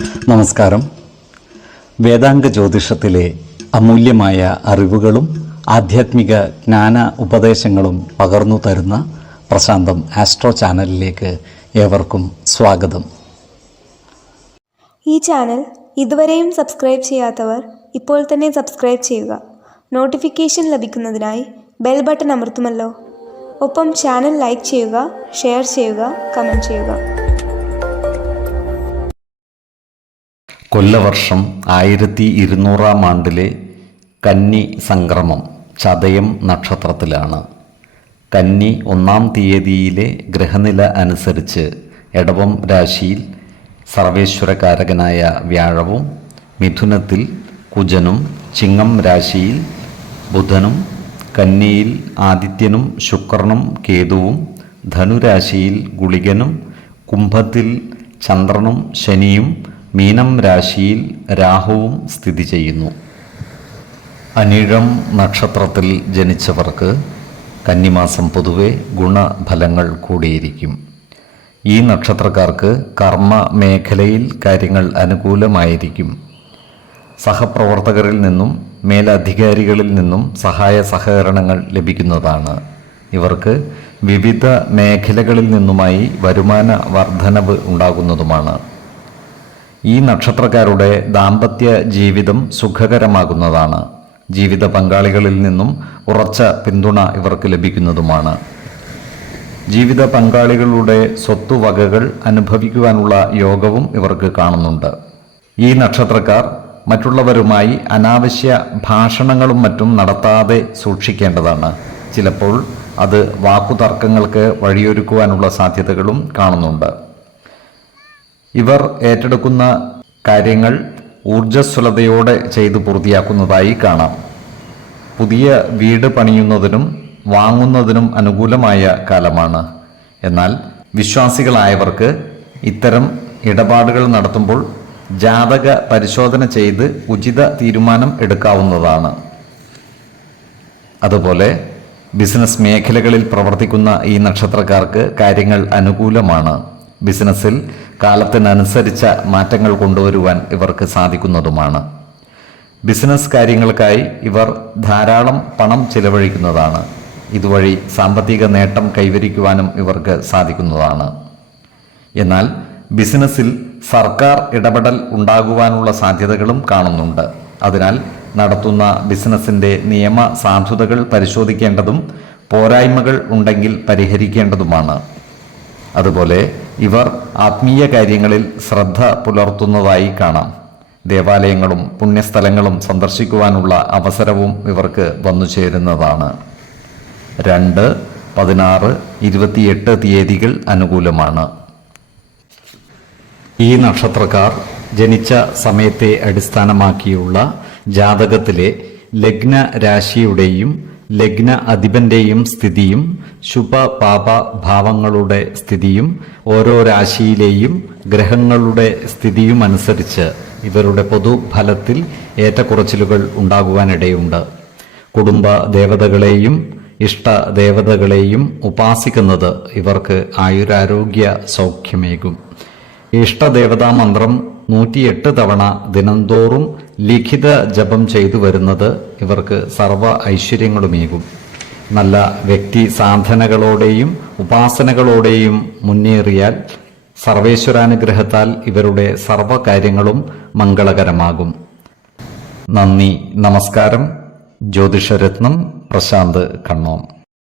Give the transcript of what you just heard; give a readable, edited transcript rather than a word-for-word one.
നമസ്കാരം. വേദാംഗ ജ്യോതിഷത്തിലെ അമൂല്യമായ അറിവുകളും ആധ്യാത്മിക ജ്ഞാന ഉപദേശങ്ങളും പകർന്നു തരുന്ന പ്രശാന്തം ആസ്ട്രോ ചാനലിലേക്ക് ഏവർക്കും സ്വാഗതം. ഈ ചാനൽ ഇതുവരെയും സബ്സ്ക്രൈബ് ചെയ്യാത്തവർ ഇപ്പോൾ തന്നെ സബ്സ്ക്രൈബ് ചെയ്യുക. നോട്ടിഫിക്കേഷൻ ലഭിക്കുന്നതിനായി ബെൽ ബട്ടൺ അമർത്തുമല്ലോ. ഒപ്പം ചാനൽ ലൈക്ക് ചെയ്യുക, ഷെയർ ചെയ്യുക, കമൻറ്റ് ചെയ്യുക. കൊല്ലവർഷം 1200 ആണ്ടിലെ കന്നി സംക്രമം ചതയം നക്ഷത്രത്തിലാണ്. കന്നി 1-ാം തീയതിയിലെ ഗ്രഹനില അനുസരിച്ച് എടവം രാശിയിൽ സർവേശ്വരകാരകനായ വ്യാഴവും, മിഥുനത്തിൽ കുജനും, ചിങ്ങം രാശിയിൽ ബുധനും, കന്നിയിൽ ആദിത്യനും ശുക്രനും കേതുവും, ധനുരാശിയിൽ ഗുളികനും, കുംഭത്തിൽ ചന്ദ്രനും ശനിയും, മീനം രാശിയിൽ രാഹുവും സ്ഥിതി ചെയ്യുന്നു. അനിഴം നക്ഷത്രത്തിൽ ജനിച്ചവർക്ക് കന്നിമാസം പൊതുവെ ഗുണഫലങ്ങൾ കൂടിയിരിക്കും. ഈ നക്ഷത്രക്കാർക്ക് കർമ്മ മേഖലയിൽ കാര്യങ്ങൾ അനുകൂലമായിരിക്കും. സഹപ്രവർത്തകരിൽ നിന്നും മേലധികാരികളിൽ നിന്നും സഹായ സഹകരണങ്ങൾ ലഭിക്കുന്നതാണ്. ഇവർക്ക് വിവിധ മേഖലകളിൽ നിന്നുമായി വരുമാന വർധനവ് ഉണ്ടാകുന്നതുമാണ്. ഈ നക്ഷത്രക്കാരുടെ ദാമ്പത്യ ജീവിതം സുഖകരമാകുന്നതാണ്. ജീവിത പങ്കാളികളിൽ നിന്നും ഉറച്ച പിന്തുണ ഇവർക്ക് ലഭിക്കുന്നതുമാണ്. ജീവിത പങ്കാളികളുടെ സ്വത്തുവകകൾ അനുഭവിക്കുവാനുള്ള യോഗവും ഇവർക്ക് കാണുന്നുണ്ട്. ഈ നക്ഷത്രക്കാർ മറ്റുള്ളവരുമായി അനാവശ്യ ഭാഷണങ്ങളും മറ്റും നടത്താതെ സൂക്ഷിക്കേണ്ടതാണ്. ചിലപ്പോൾ അത് വാക്കുതർക്കങ്ങൾക്ക് വഴിയൊരുക്കുവാനുള്ള സാധ്യതകളും കാണുന്നുണ്ട്. ഇവർ ഏറ്റെടുക്കുന്ന കാര്യങ്ങൾ ഊർജ്ജസ്വലതയോടെ ചെയ്തു പൂർത്തിയാക്കുന്നതായി കാണാം. പുതിയ വീട് പണിയുന്നതിനും വാങ്ങുന്നതിനും അനുകൂലമായ കാലമാണ്. എന്നാൽ വിശ്വാസികളായവർക്ക് ഇത്തരം ഇടപാടുകൾ നടത്തുമ്പോൾ ജാതക പരിശോധന ചെയ്ത് ഉചിത തീരുമാനം എടുക്കാവുന്നതാണ്. അതുപോലെ ബിസിനസ് മേഖലകളിൽ പ്രവർത്തിക്കുന്ന ഈ നക്ഷത്രക്കാർക്ക് കാര്യങ്ങൾ അനുകൂലമാണ്. ബിസിനസ്സിൽ കാലത്തിനനുസരിച്ച മാറ്റങ്ങൾ കൊണ്ടുവരുവാൻ ഇവർക്ക് സാധിക്കുന്നതുമാണ്. ബിസിനസ് കാര്യങ്ങൾക്കായി ഇവർ ധാരാളം പണം ചിലവഴിക്കുന്നതാണ്. ഇതുവഴി സാമ്പത്തിക നേട്ടം കൈവരിക്കുവാനും ഇവർക്ക് സാധിക്കുന്നതാണ്. എന്നാൽ ബിസിനസ്സിൽ സർക്കാർ ഇടപെടൽ ഉണ്ടാകുവാനുള്ള സാധ്യതകളും കാണുന്നുണ്ട്. അതിനാൽ നടത്തുന്ന ബിസിനസ്സിൻ്റെ നിയമ സാധുതകൾ പരിശോധിക്കേണ്ടതും പോരായ്മകൾ ഉണ്ടെങ്കിൽ പരിഹരിക്കേണ്ടതുമാണ്. അതുപോലെ ഇവർ ആത്മീയ കാര്യങ്ങളിൽ ശ്രദ്ധ പുലർത്തുന്നതായി കാണാം. ദേവാലയങ്ങളും പുണ്യസ്ഥലങ്ങളും സന്ദർശിക്കുവാനുള്ള അവസരവും ഇവർക്ക് വന്നു ചേരുന്നതാണ്. 2, 16, 28 തീയതികൾ അനുകൂലമാണ്. ഈ നക്ഷത്രക്കാർ ജനിച്ച സമയത്തെ അടിസ്ഥാനമാക്കിയുള്ള ജാതകത്തിലെ ലഗ്ന രാശിയുടെയും ലഗ്ന അധിപന്റെയും സ്ഥിതിയും ശുഭ പാപ ഭാവങ്ങളുടെ സ്ഥിതിയും ഓരോ രാശിയിലെയും ഗ്രഹങ്ങളുടെ സ്ഥിതിയും അനുസരിച്ച് ഇവരുടെ പൊതുഫലത്തിൽ ഏറ്റക്കുറച്ചിലുകൾ ഉണ്ടാകുവാനിടയുണ്ട്. കുടുംബ ദേവതകളെയും ഇഷ്ട ദേവതകളെയും ഉപാസിക്കുന്നത് ഇവർക്ക് ആയുരാരോഗ്യ സൗഖ്യമേകും. ഇഷ്ടദേവതാ മന്ത്രം 108 തവണ ദിനംതോറും ലിഖിത ജപം ചെയ്തു വരുന്നത് ഇവർക്ക് സർവ ഐശ്വര്യങ്ങളുമേകും. നല്ല വ്യക്തി സാധനകളോടെയും ഉപാസനകളോടെയും മുന്നേറിയാൽ സർവേശ്വരാനുഗ്രഹത്താൽ ഇവരുടെ സർവകാര്യങ്ങളും മംഗളകരമാകും. നന്ദി, നമസ്കാരം. ജ്യോതിഷരത്നം പ്രശാന്ത് കണ്ണോം.